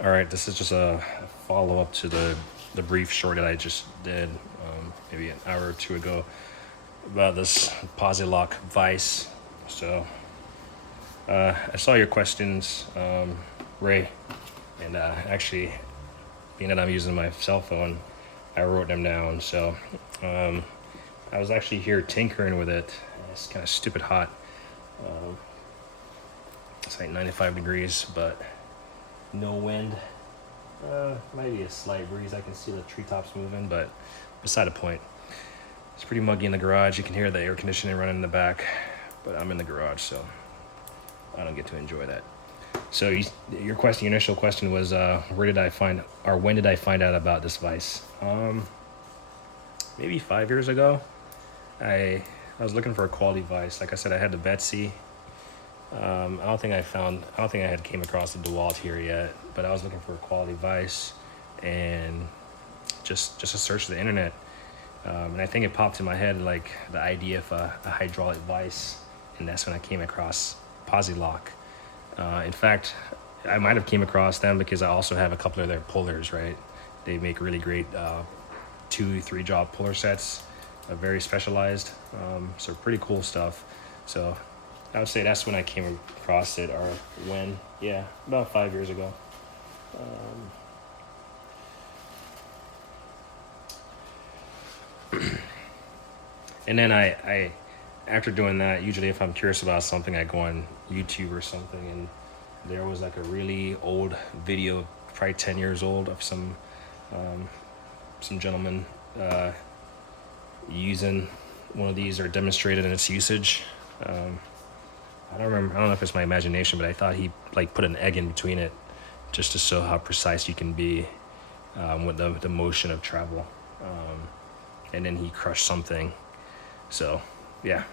All right, this is just a follow-up to the brief short that I just did maybe an hour or two ago about this Posi lock Vise. So I saw your questions, Ray, and actually, being that I'm using my cell phone, I wrote them down. So I was actually here tinkering with it. It's kind of stupid hot. It's like 95 degrees, but no wind. Maybe a slight breeze. I can see the treetops moving, but beside the point. It's pretty muggy in the garage. You can hear the air conditioning running in the back, but I'm in the garage, so I don't get to enjoy that. So your initial question was, where did I find, or when did I find out about this Vise? Maybe 5 years ago. I was looking for a quality Vise. Like I said, I had the Betsy. I don't think I had came across the DeWalt here yet, but I was looking for a quality Vise, and just a search of the internet, and I think it popped in my head like the idea of a hydraulic Vise, and that's when I came across Posi Lock. In fact, I might have came across them because I also have a couple of their pullers. Right, they make really great 2-3 job puller sets, very specialized, so pretty cool stuff. So I would say that's when I came across it, or when, yeah, about 5 years ago. And then I, after doing that, usually if I'm curious about something, I go on YouTube or something, and there was like a really old video, probably 10 years old, of some gentleman using one of these or demonstrated in its usage. I don't know if it's my imagination, but I thought he like put an egg in between it just to show how precise you can be with the motion of travel. And then he crushed something. So yeah,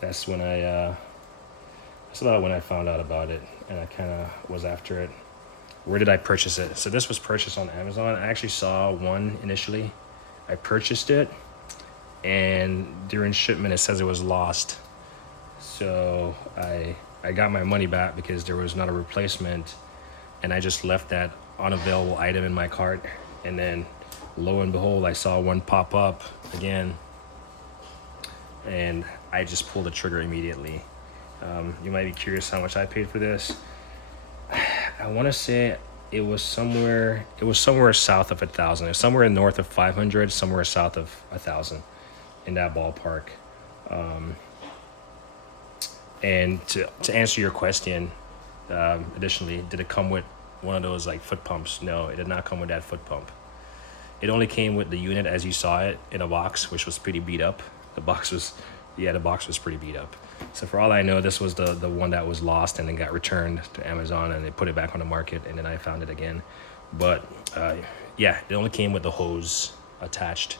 that's when that's about when I found out about it, and I kind of was after it. Where did I purchase it? So this was purchased on Amazon. I actually saw one initially. I purchased it, and during shipment it says it was lost. So I got my money back because there was not a replacement, and I just left that unavailable item in my cart, and then lo and behold, I saw one pop up again, and I just pulled the trigger immediately. You might be curious how much I paid for this. I want to say it was somewhere south of 1,000. It was somewhere north of 500, somewhere south of 1,000, in that ballpark. And to answer your question, additionally, did it come with one of those like foot pumps? No, it did not come with that foot pump. It only came with the unit as you saw it in a box, which was pretty beat up. The box was pretty beat up. So for all I know, this was the one that was lost and then got returned to Amazon, and they put it back on the market, and then I found it again. But yeah, it only came with the hose attached.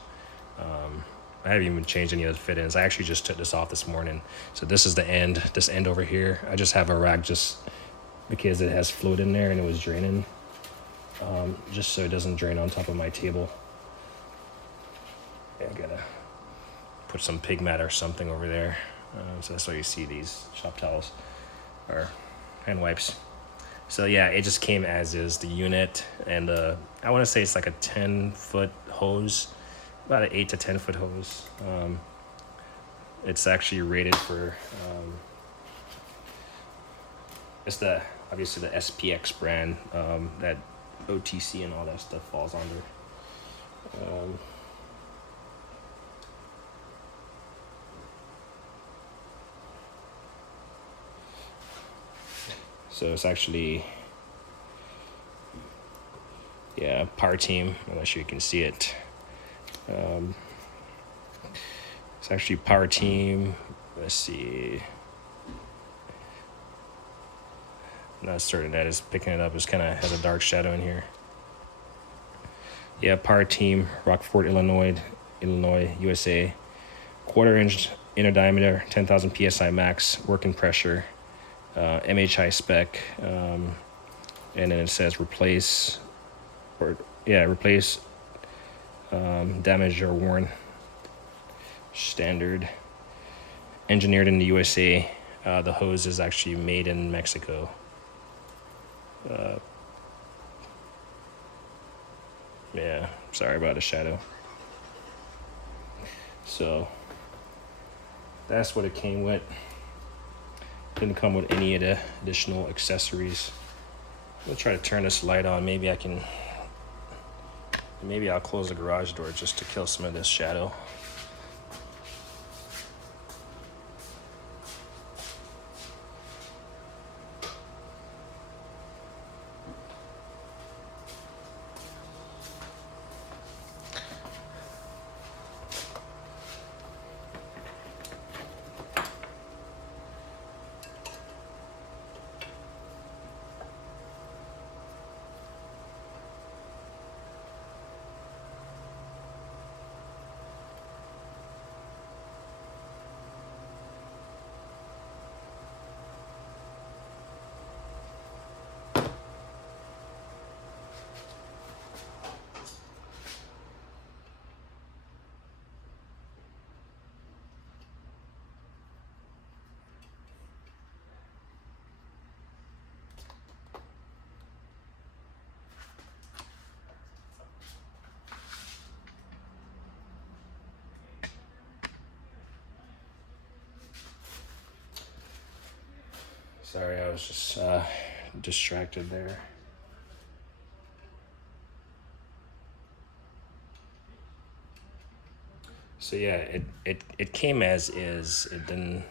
I haven't even changed any of the fit-ins. I actually just took this off this morning. So this is this end over here. I just have a rag just because it has fluid in there and it was draining. Just so it doesn't drain on top of my table. Yeah, I gotta put some pig mat or something over there. So that's why you see these shop towels or hand wipes. So yeah, it just came as is, the unit, and I want to say it's like a 10-foot hose, about an 8 to 10 foot hose. It's actually rated for it's obviously the SPX brand that OTC and all that stuff falls under. So it's actually, yeah, Power Team. I'm not sure you can see it. It's actually Power Team. Let's see. I'm not certain that is picking it up. It's kind of has a dark shadow in here. Yeah, Power Team, Rockford, Illinois, USA. 1/4-inch inner diameter, 10,000 psi max, working pressure, MHI spec, and then it says replace damaged or worn. Standard. Engineered in the USA. The hose is actually made in Mexico. Yeah, sorry about the shadow. So that's what it came with. Didn't come with any of the additional accessories. I'll try to turn this light on. Maybe I'll close the garage door just to kill some of this shadow. Sorry, I was just distracted there. So yeah, it came as is. It didn't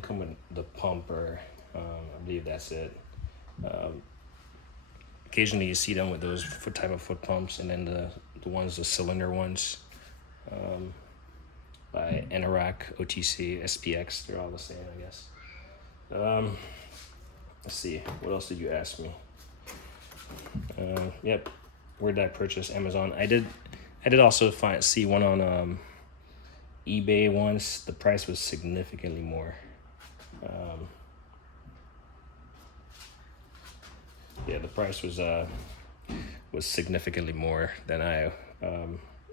come with the pump, or I believe that's it. Occasionally you see them with those type of foot pumps, and then the cylinder ones, by Anorak, OTC, SPX. They're all the same, I guess. Let's see, what else did you ask me? Yep, where did I purchase? Amazon. I did also see one on eBay once. The price was significantly more. Yeah, the price was significantly more than I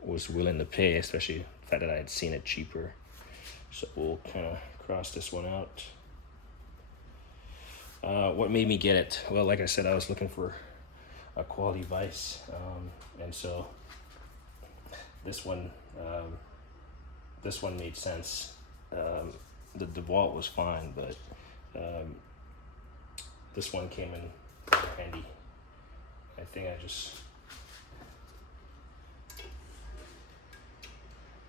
was willing to pay, especially the fact that I had seen it cheaper. So we'll kind of cross this one out. What made me get it? Well, like I said, I was looking for a quality Vise, and so this one made sense. The DeWalt was fine, but this one came in handy. I think I just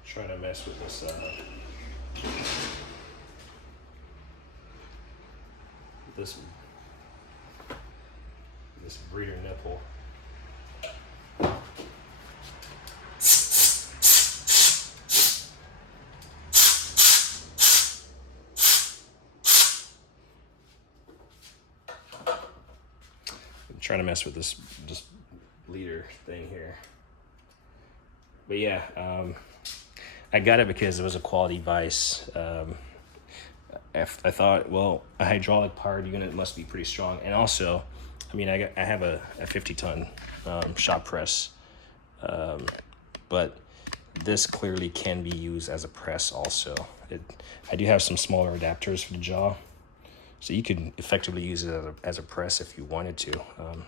trying to mess with this this breeder nipple. I'm trying to mess with this leader thing here. But yeah, I got it because it was a quality Vise. I thought, well, a hydraulic powered unit must be pretty strong, and also, I mean, I have a 50-ton shop press, but this clearly can be used as a press also. I do have some smaller adapters for the jaw, so you could effectively use it as a press if you wanted to.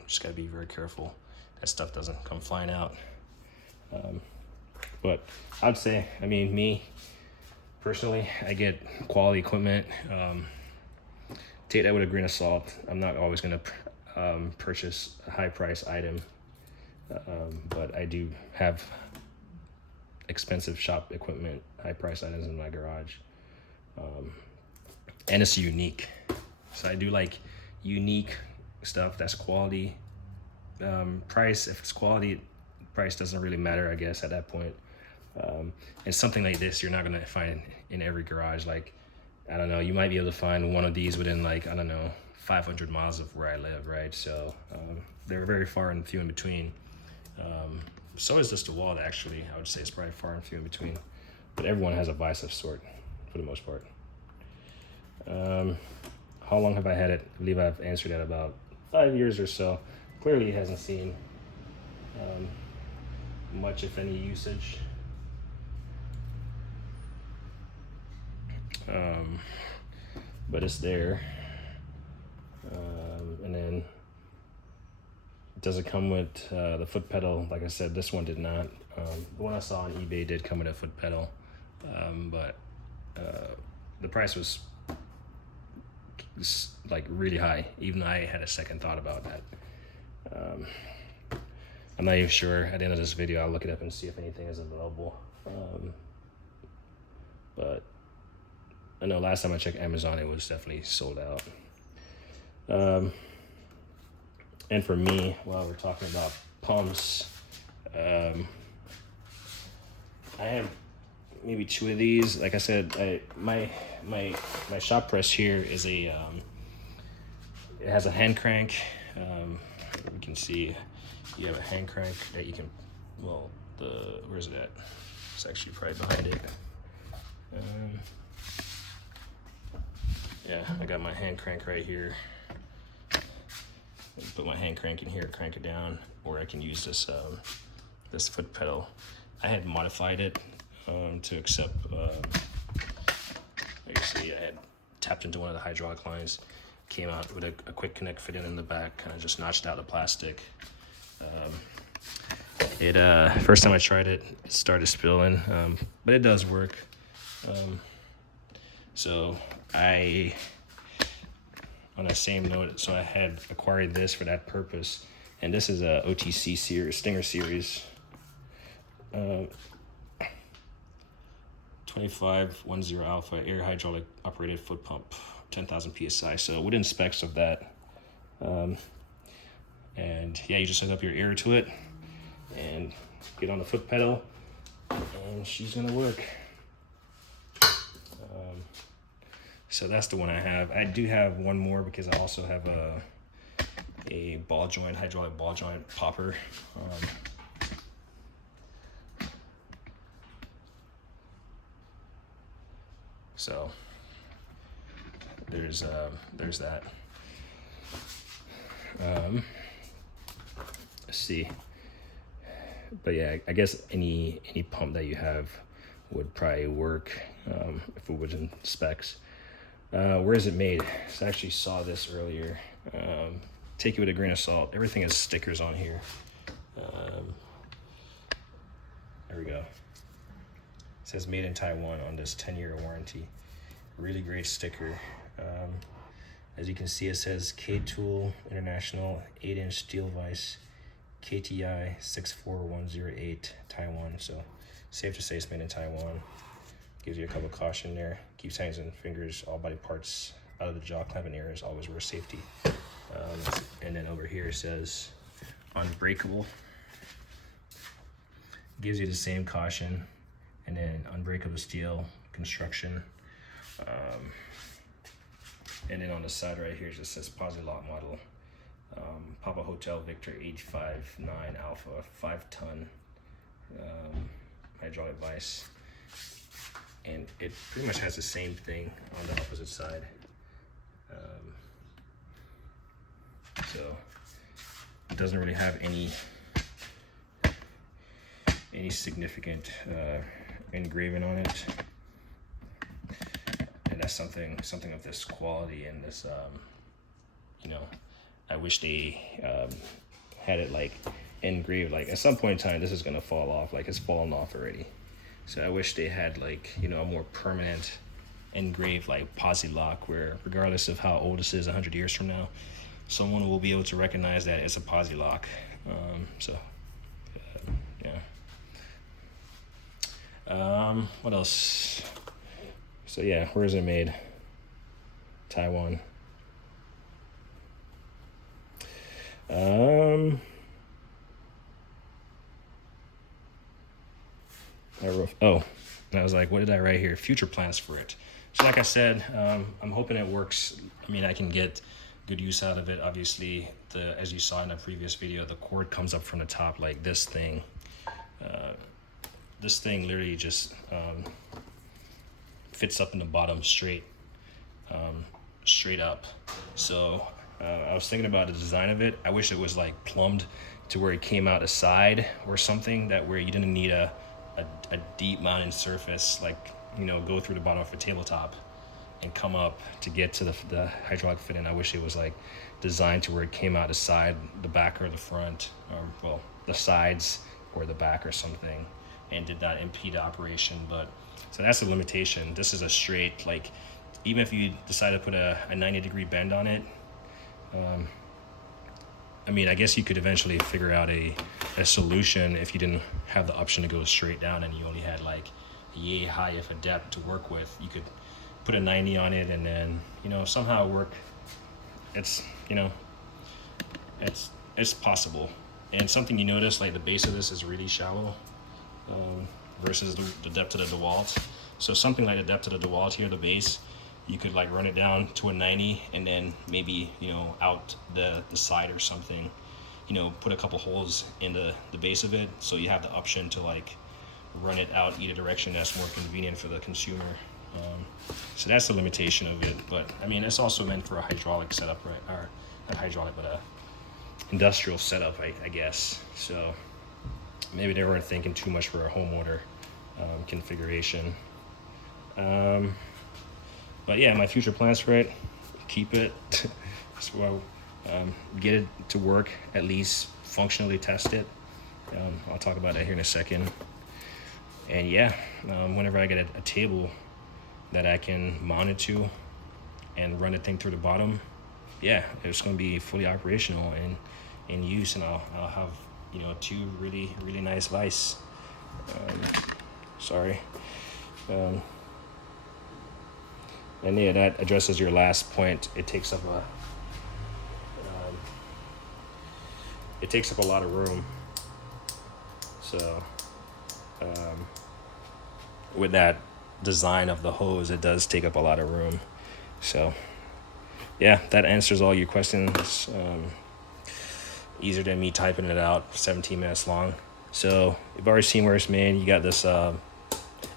Just gotta be very careful that stuff doesn't come flying out. But I'd say, I mean, me personally, I get quality equipment. Take that with a grain of salt. I'm not always gonna purchase a high price item, but I do have expensive shop equipment, high price items in my garage, and it's unique. So I do like unique stuff that's quality. Price, if it's quality, price doesn't really matter, I guess, at that point. And something like this you're not gonna find in every garage. Like, I don't know, you might be able to find one of these within, like, I don't know, 500 miles of where I live, right? So they're very far and few in between. So is this DeWalt, actually. I would say it's probably far and few in between, but everyone has a Vise of sort for the most part. How long have I had it? I believe I've answered that about 5 years or so. Clearly it hasn't seen much, if any, usage. But it's there. And then Does it come with the foot pedal? Like I said, this one did not. The one I saw on eBay did come with a foot pedal, but the price was like really high. Even I had a second thought about that. I'm not even sure. At the end of this video, I'll look it up and see if anything is available. But I know last time I checked Amazon, it was definitely sold out. And for me, while we're talking about pumps, I have maybe 2 of these. Like I said, my shop press here is a it has a hand crank. You can see you have a hand crank that you can, well, where's it at? It's actually probably behind it. Yeah, I got my hand crank right here. Put my hand crank in here, crank it down, or I can use this this foot pedal. I had modified it to accept. You see, I had tapped into one of the hydraulic lines, came out with a quick connect fit in the back, kind of just notched out the plastic. First time I tried it, it started spilling, but it does work. So on that same note, so I had acquired this for that purpose, and this is a OTC series, Stinger series, 2510 alpha air hydraulic operated foot pump, 10,000 psi. So within specs of that, and yeah, you just hook up your air to it and get on the foot pedal, and she's gonna work. So that's the one I have. I do have one more because I also have a ball joint, hydraulic ball joint popper. So there's that. Let's see. But yeah, I guess any pump that you have would probably work if it was in specs. Where is it made? So I actually saw this earlier. Take it with a grain of salt. Everything has stickers on here. There we go. It says made in Taiwan on this 10-year warranty. Really great sticker. As you can see, it says K-Tool International 8-inch steel vise, KTI 64108 Taiwan. So safe to say it's made in Taiwan. Gives you a couple of caution there. Keeps hands and fingers, all body parts out of the jaw clamping areas. Always wear safety. And then over here it says unbreakable. Gives you the same caution. And then unbreakable steel construction. And then on the side right here it just says Posi lot model. Papa Hotel Victor 859 Alpha 5-ton hydraulic vise. And it pretty much has the same thing on the opposite side. So it doesn't really have any significant engraving on it. And that's something of this quality and this, you know, I wish they had it like engraved. Like at some point in time, this is gonna fall off. Like it's fallen off already. So I wish they had like, you know, a more permanent engraved like Posi lock where regardless of how old this is 100 years from now, someone will be able to recognize that it's a Posi lock. Yeah. What else? So yeah, where is it made? Taiwan. And I was like, what did I write here? Future plans for it. So like I said, I'm hoping it works. I mean, I can get good use out of it. Obviously, as you saw in a previous video, the cord comes up from the top like this thing. This thing literally just fits up in the bottom straight up. So I was thinking about the design of it. I wish it was like plumbed to where it came out a side or something, that where you didn't need a deep mounting surface, like, you know, go through the bottom of a tabletop. and come up to get to the hydraulic fit-in. I wish it was like designed to where it came out the side, the back, or the front, or well, the sides or the back or something, and did not impede operation. But so that's a limitation. This is a straight, like, even if you decide to put a 90-degree bend on it, I mean, I guess you could eventually figure out a solution if you didn't have the option to go straight down and you only had like a yay high of a depth to work with. You could put a 90 on it and then, you know, somehow work. It's, you know, it's possible. And something you notice, like the base of this is really shallow versus the depth of the DeWalt. So something like the depth of the DeWalt here, the base, you could like run it down to a 90 and then maybe, you know, out the side or something, you know, put a couple holes in the base of it, so you have the option to like run it out either direction. That's more convenient for the consumer. So that's the limitation of it. But I mean, it's also meant for a hydraulic setup, right? Or not hydraulic, but a industrial setup, I guess. So maybe they weren't thinking too much for a home motor configuration. But yeah, my future plans for it, keep it, so get it to work, at least functionally test it. I'll talk about that here in a second. And yeah, whenever I get a table that I can mount it to and run the thing through the bottom, yeah, it's going to be fully operational and in use, and I'll have, you know, two really nice Vise. Sorry. And yeah, that addresses your last point. It takes up a lot of room. So with that design of the hose, it does take up a lot of room. So yeah, that answers all your questions. Easier than me typing it out, 17 minutes long. So you've already seen where it's made. You got this, I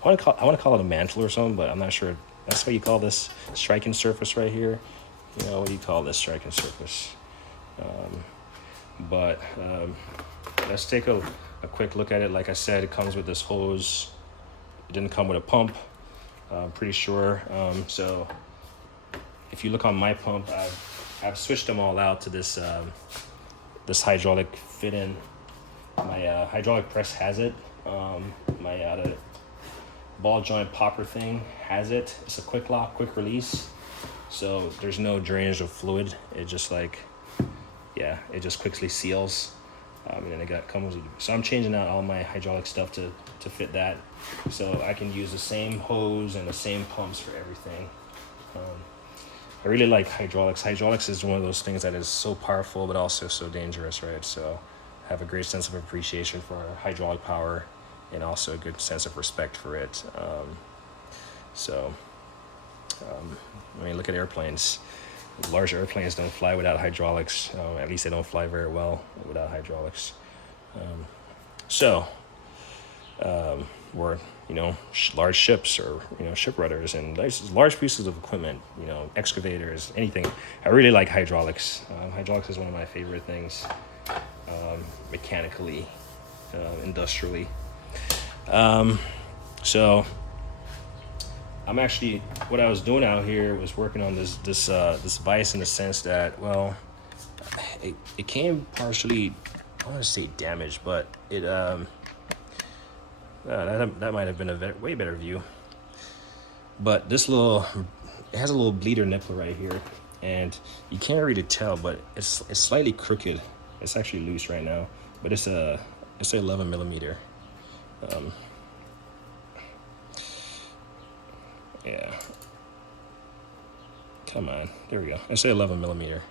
want to call it a mantle or something, but I'm not sure. That's what you call this striking surface right here. You know, what do you call this striking surface? Let's take a quick look at it. Like I said, it comes with this hose. It didn't come with a pump, I'm pretty sure. So if you look on my pump, I've switched them all out to this this hydraulic fit-in. My hydraulic press has it. My ball joint popper thing has it. It's a quick lock, quick release. So there's no drainage of fluid. It just like, yeah, it just quickly seals. And then it comes with, so I'm changing out all my hydraulic stuff to fit that. So I can use the same hose and the same pumps for everything. I really like hydraulics. Hydraulics is one of those things that is so powerful, but also so dangerous, right? So I have a great sense of appreciation for hydraulic power and also a good sense of respect for it. I mean, look at airplanes. Large airplanes don't fly without hydraulics. At least they don't fly very well without hydraulics. Or, you know, large ships, or, you know, ship rudders and large pieces of equipment, you know, excavators, anything. I really like hydraulics. Hydraulics is one of my favorite things, mechanically, industrially. So I'm actually, what I was doing out here was working on this Vise, in the sense that, well, it came partially, I want to say damaged, but it that might have been a way better view. But it has a little bleeder nipple right here, and you can't really tell, but it's slightly crooked. It's actually loose right now, but it's a 11 millimeter. Yeah, come on, there we go. It's 11 millimeter.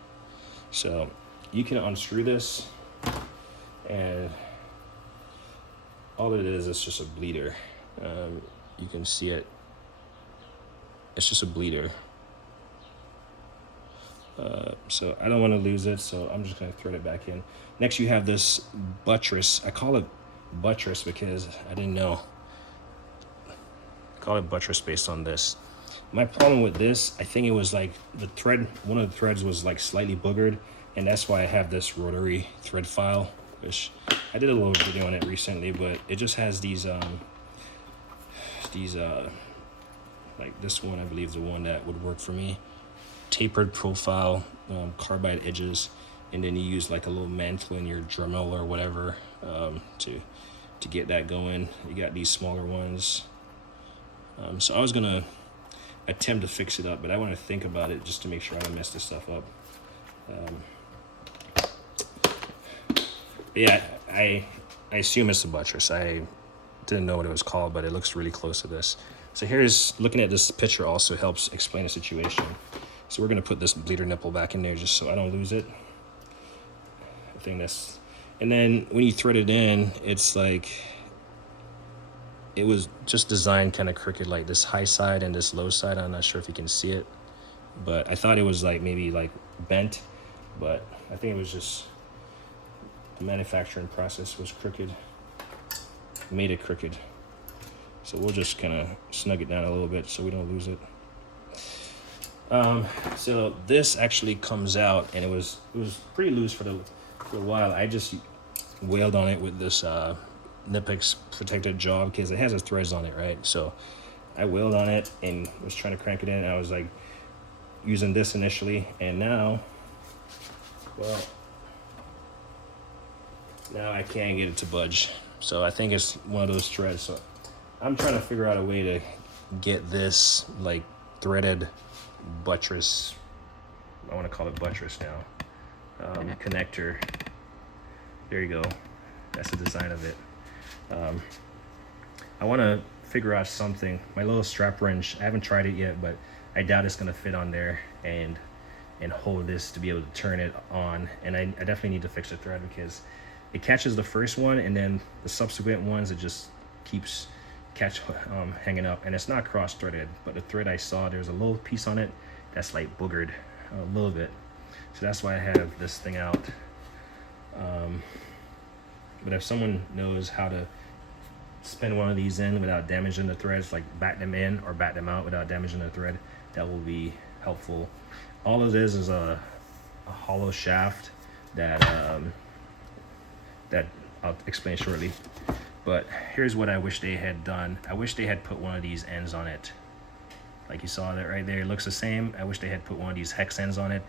So you can unscrew this, and all it is just a bleeder. You can see it. It's just a bleeder. So I don't want to lose it, so I'm just going to thread it back in. Next, you have this buttress. I call it buttress because I didn't know. I call it buttress based on this. My problem with this, I think it was like the thread, one of the threads was like slightly boogered, and that's why I have this rotary thread file, which I did a little video on it recently, but it just has these Like this one, I believe, is the one that would work for me. Tapered profile, carbide edges, and then you use like a little mantle in your Dremel or whatever to get that going. You got these smaller ones. So I was gonna attempt to fix it up, but I want to think about it just to make sure I don't mess this stuff up. Yeah, I assume it's a buttress. I didn't know what it was called, but it looks really close to this. So here's, looking at this picture also helps explain the situation. So we're gonna put this bleeder nipple back in there just so I don't lose it. I think that's, and then when you thread it in, it's like, it was just designed kind of crooked, like this high side and this low side. I'm not sure if you can see it, but I thought it was like maybe like bent, but I think it was just the manufacturing process was crooked, made it crooked. So we'll just kind of snug it down a little bit so we don't lose it. So this actually comes out, and it was pretty loose for a while. I just wailed on it with this Nipix protected jaw because it has its threads on it, right? So I wailed on it and was trying to crank it in. I was like using this initially, and now, well, now I can't get it to budge. So I think it's one of those threads. So I'm trying to figure out a way to get this like threaded buttress, I want to call it buttress now, connector. There you go. That's the design of it. I want to figure out something. My little strap wrench, I haven't tried it yet, but I doubt it's going to fit on there and hold this to be able to turn it on. And I definitely need to fix the thread because it catches the first one, and then the subsequent ones, it just keeps hanging up, and it's not cross threaded, but the thread I saw, there's a little piece on it that's like boogered a little bit, so that's why I have this thing out. But if someone knows how to spin one of these in without damaging the threads, like back them in or back them out without damaging the thread, that will be helpful. All of this is a hollow shaft that I'll explain shortly. But here's what I wish they had done. I wish they had put one of these ends on it. Like you saw that right there, it looks the same. I wish they had put one of these hex ends on it.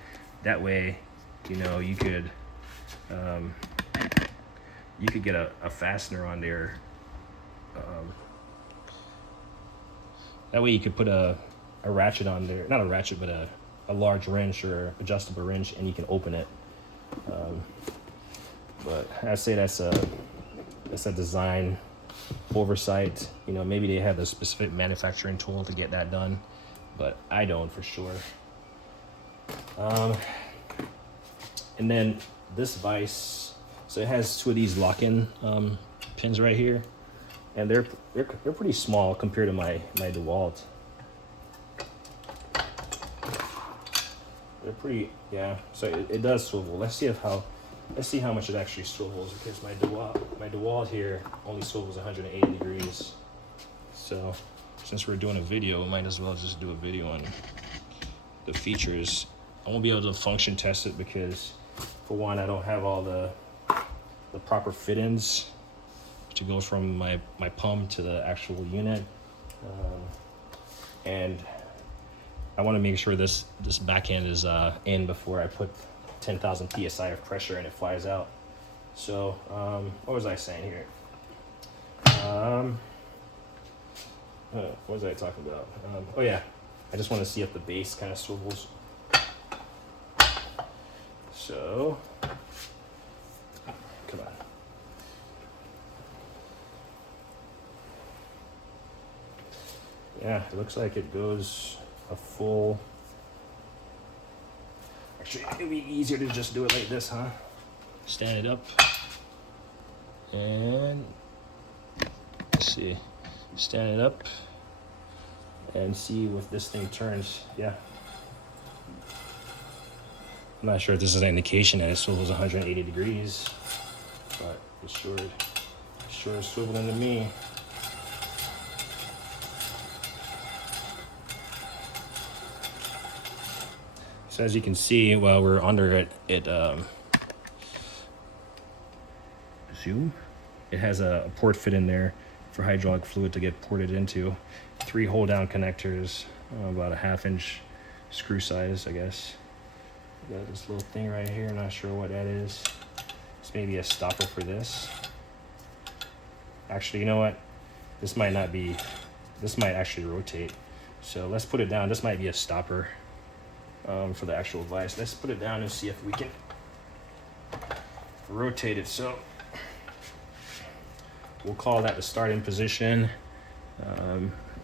That way, you know, you could get a fastener on there. That way you could put a ratchet on there. Not a ratchet, but a large wrench or adjustable wrench, and you can open it. But I'd say that's a design oversight. You know, maybe they have a specific manufacturing tool to get that done, but I don't for sure. And then this vise, so it has two of these lock-in pins right here, and they're pretty small compared to my DeWalt. They're pretty, yeah. So it does swivel. Let's see how much it actually swivels, because my DeWalt here only swivels 180 degrees. So since we're doing a video, we might as well just do a video on the features. I won't be able to function test it because, for one, I don't have all the proper fit-ins to go from my pump to the actual unit, and I want to make sure this back end is in before I put 10,000 psi of pressure and it flies out. So what was I saying here? What was I talking about? Oh yeah, I just want to see if the base kind of swivels. So come on. Yeah, it looks like it goes a full. Actually, it'd be easier to just do it like this, huh? Stand it up. And let's see. Stand it up and see if this thing turns. Yeah. I'm not sure if this is an indication that it swivels 180 degrees, but it sure is swiveling to me. So as you can see, while we're under it, zoom. It has a port fit in there for hydraulic fluid to get ported into. 3 hold down connectors, about a 1/2 inch screw size, I guess. Got this little thing right here, not sure what that is. It's maybe a stopper for this. Actually, you know what? This might not be, this might actually rotate. So let's put it down. This might be a stopper for the actual vise. Let's put it down and see if we can rotate it. So we'll call that the starting position.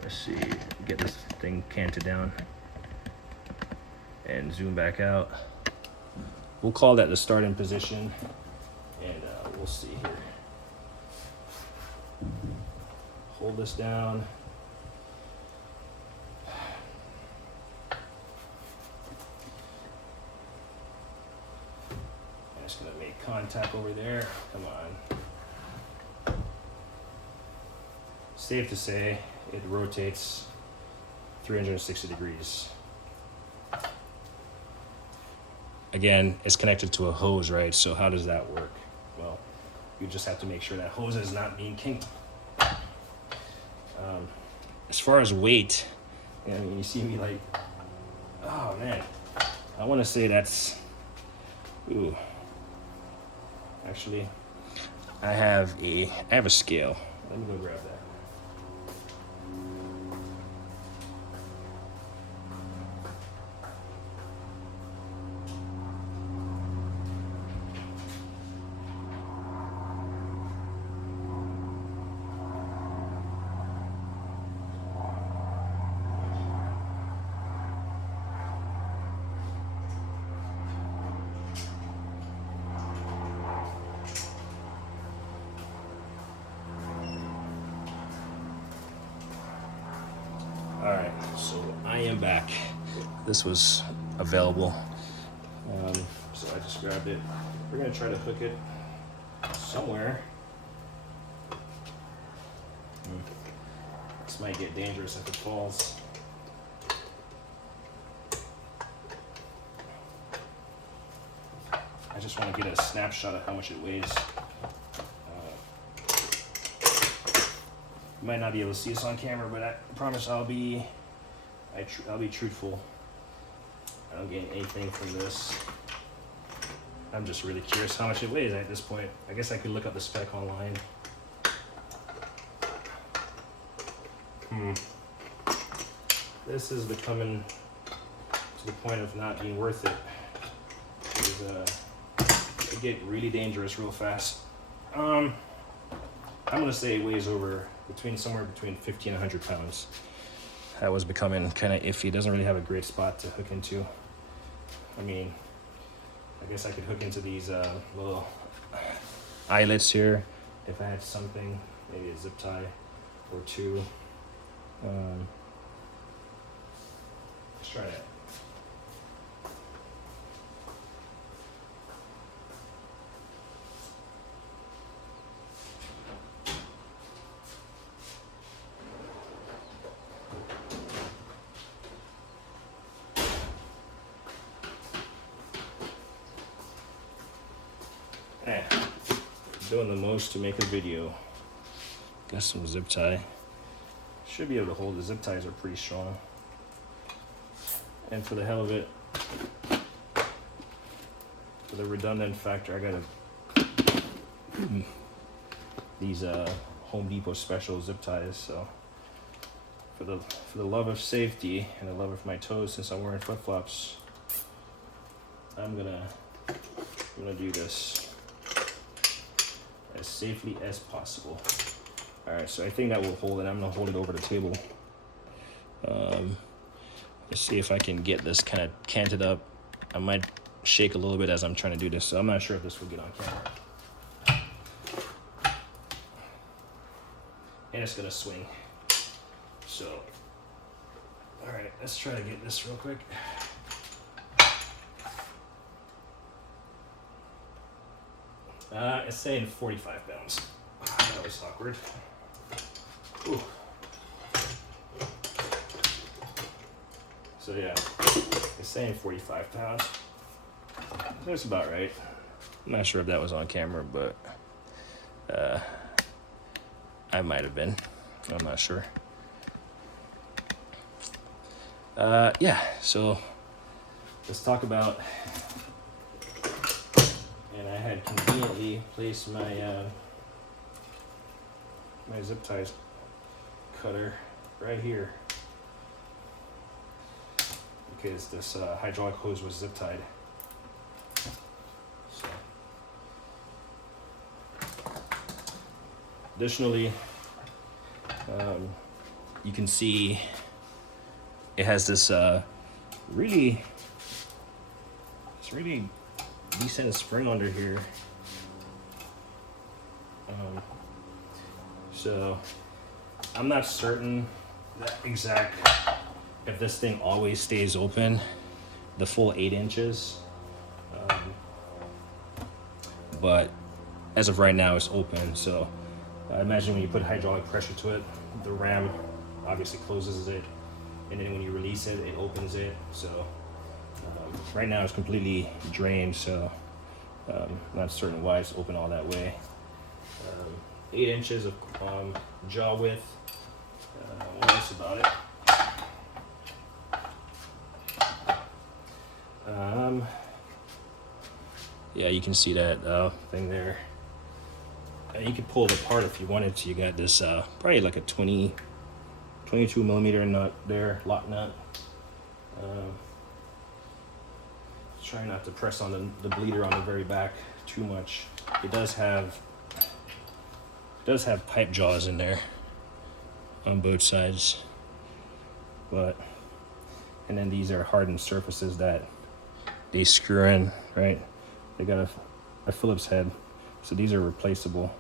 Let's see, get this thing canted down and zoom back out. We'll call that the starting position, and we'll see here. Hold this down. I'm just gonna make contact over there. Come on. Safe to say, it rotates 360 degrees. Again, it's connected to a hose, right? So how does that work? Well, you just have to make sure that hose is not being kinked. As far as weight, I mean, you see me like, oh man, I want to say that's, ooh. Actually, I have a scale. Let me go grab that. All right, so I am back. This was available, so I just grabbed it. We're gonna try to hook it somewhere. This might get dangerous if it falls. I just want to get a snapshot of how much it weighs. You might not be able to see this on camera, but I promise I'll be truthful. I don't gain anything from this. I'm just really curious how much it weighs at this point. I guess I could look up the spec online. This is becoming to the point of not being worth it. It get really dangerous real fast. I'm gonna say it weighs somewhere between 50 and 100 pounds. That was becoming kind of iffy. It doesn't really have a great spot to hook into. I mean, I guess I could hook into these little eyelets here if I had something, maybe a zip tie or two. Let's try that. Doing the most to make a video. Got some zip tie. Should be able to hold. The zip ties are pretty strong. And for the hell of it, for the redundant factor, I got these Home Depot special zip ties. So for the love of safety and the love of my toes, since I'm wearing flip flops, I'm gonna do this as safely as possible. All right, so I think that will hold it. I'm gonna hold it over the table. Let's see if I can get this kind of canted up. I might shake a little bit as I'm trying to do this, so I'm not sure if this will get on camera. And it's gonna swing. So, all right, let's try to get this real quick. It's saying 45 pounds. That was awkward. Ooh. So yeah, it's saying 45 pounds. That's about right. I'm not sure if that was on camera, but I might have been. I'm not sure. Yeah, so let's talk about, and I had conveniently placed my my zip ties cutter right here because this hydraulic hose was zip tied. So, additionally, you can see it has this really decent spring under here. So I'm not certain that exact if this thing always stays open the full 8 inches, but as of right now it's open. So I imagine when you put hydraulic pressure to it, the ram obviously closes it, and then when you release it, it opens it. So right now it's completely drained, so not certain why it's open all that way. 8 inches of jaw width. What else about it? Yeah, you can see that thing there. You could pull it apart if you wanted to. You got this probably like a 22 millimeter nut there, lock nut. Try not to press on the bleeder on the very back too much. It does have pipe jaws in there on both sides, and then these are hardened surfaces that they screw in, right? They got a Phillips head, so these are replaceable.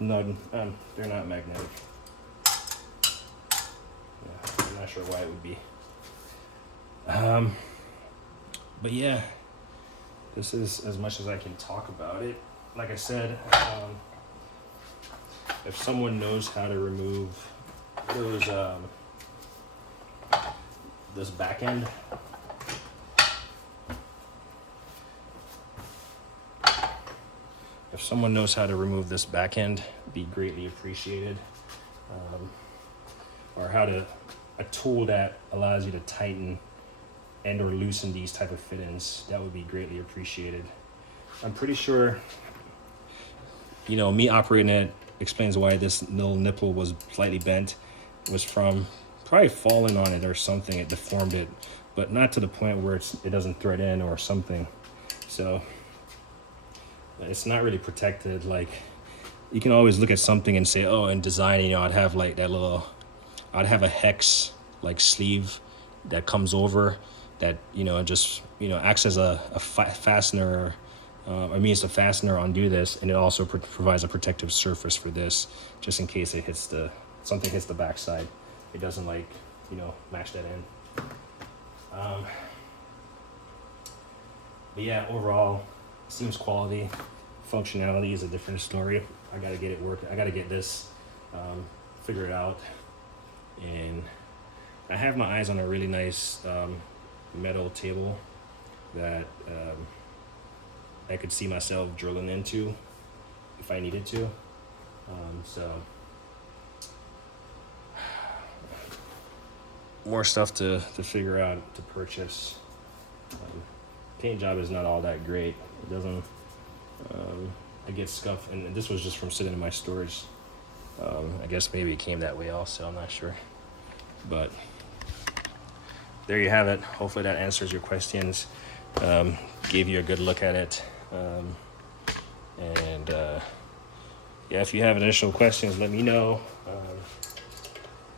No, they're not magnetic. Yeah, I'm not sure why it would be. But yeah, this is as much as I can talk about it. Like I said, if someone knows how to remove those this back end, be greatly appreciated. Or a tool that allows you to tighten and or loosen these type of fittings, that would be greatly appreciated. I'm pretty sure, me operating it explains why this little nipple was slightly bent. It was from probably falling on it or something. It deformed it, but not to the point where it doesn't thread in or something. So it's not really protected. Like, you can always look at something and say, oh, in design, I'd have like I'd have a hex like sleeve that comes over that, just, acts as a fastener, it's a fastener undo this, and it also provides a protective surface for this, just in case something hits the backside. It doesn't match that in. But yeah, overall, seems quality. Functionality is a different story. I gotta get it working. I gotta get this figured out, and I have my eyes on a really nice metal table that I could see myself drilling into if I needed to. So more stuff to figure out, to purchase. Paint job is not all that great. It doesn't. I get scuff, and this was just from sitting in my storage. I guess maybe it came that way also. I'm not sure, but there you have it. Hopefully that answers your questions. Gave you a good look at it. Yeah, if you have additional questions, let me know.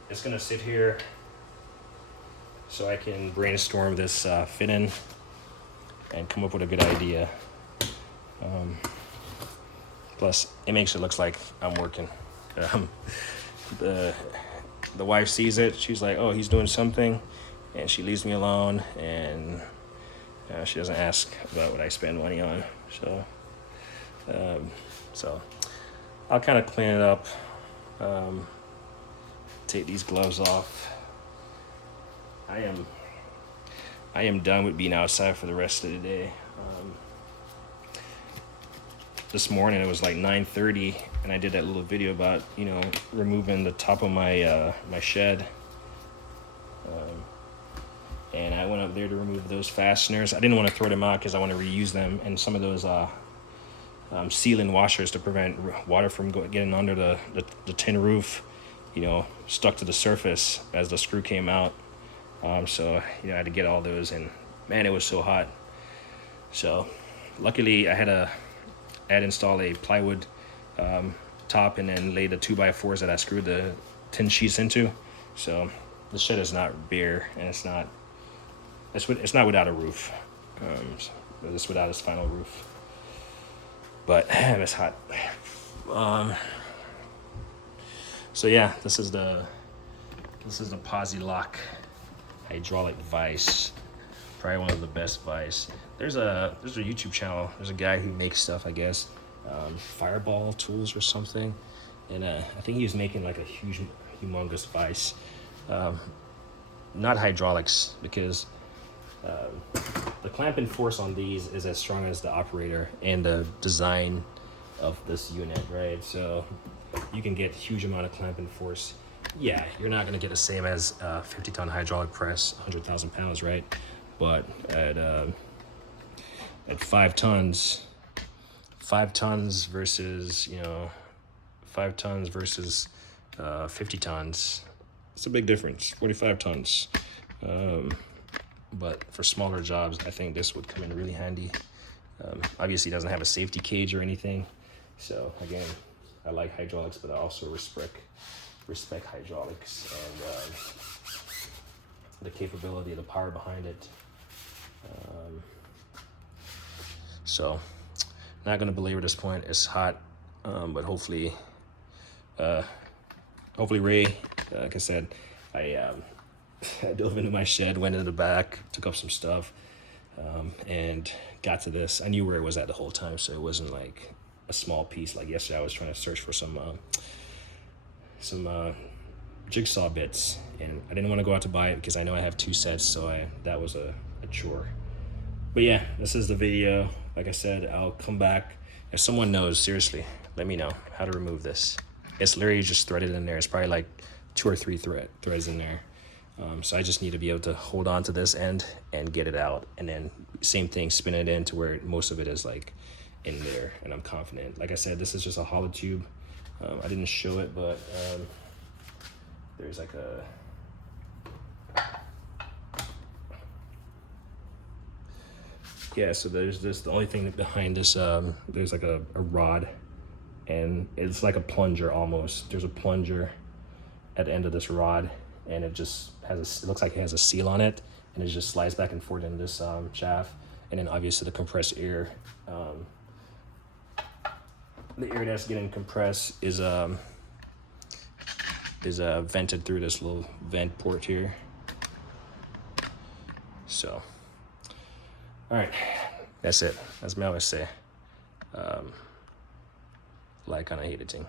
It's gonna sit here so I can brainstorm this fit-in and come up with a good idea. Plus, it makes it look like I'm working. The wife sees it. She's like, "Oh, he's doing something," and she leaves me alone, and she doesn't ask about what I spend money on. So I'll kind of clean it up. Take these gloves off. I am done with being outside for the rest of the day. This morning it was like 9:30, and I did that little video about removing the top of my my shed. there to remove those fasteners. I didn't want to throw them out because I want to reuse them, and some of those sealing washers to prevent water from getting under the tin roof, you know, stuck to the surface as the screw came out. So, you know, I had to get all those, and man, it was so hot. So luckily I had installed a plywood top and then laid the 2x4s that I screwed the tin sheets into. So the shed is not bare, and it's not without a roof. It's without its final roof. But it's hot. So yeah, this is the Posi lock hydraulic vise. Probably one of the best vise. There's a YouTube channel. There's a guy who makes stuff, I guess, Fireball Tools or something, and I think he was making like a humongous vise. Not hydraulics, because the clamping force on these is as strong as the operator and the design of this unit, right? So you can get huge amount of clamping force. Yeah, you're not gonna get the same as 50-ton hydraulic press, 100,000 pounds, right? But at 5 tons versus, you know, 5 tons versus 50 tons, it's a big difference. 45 tons. But for smaller jobs, I think this would come in really handy. Obviously, it doesn't have a safety cage or anything. So again, I like hydraulics, but I also respect hydraulics and the capability, the power behind it. So not gonna belabor this point. It's hot, but hopefully Ray, like I said, I dove into my shed, went into the back, took up some stuff, and got to this. I knew where it was at the whole time, so it wasn't like a small piece. Like yesterday, I was trying to search for some jigsaw bits, and I didn't want to go out to buy it because I know I have 2 sets, so that was a chore. But yeah, this is the video. Like I said, I'll come back. If someone knows, seriously, let me know how to remove this. It's literally just threaded in there. It's probably like 2 or 3 threads in there. So I just need to be able to hold on to this end and get it out. And then same thing, spin it in to where most of it is like in there. And I'm confident. Like I said, this is just a hollow tube. I didn't show it, but there's like yeah, so there's this, the only thing behind this, there's like a rod, and it's like a plunger almost. There's a plunger at the end of this rod, and it just has it looks like it has a seal on it, and it just slides back and forth in this shaft. And then obviously the compressed air, the air that's getting compressed is vented through this little vent port here. So all right, that's it. As I always say, like on a hated thing.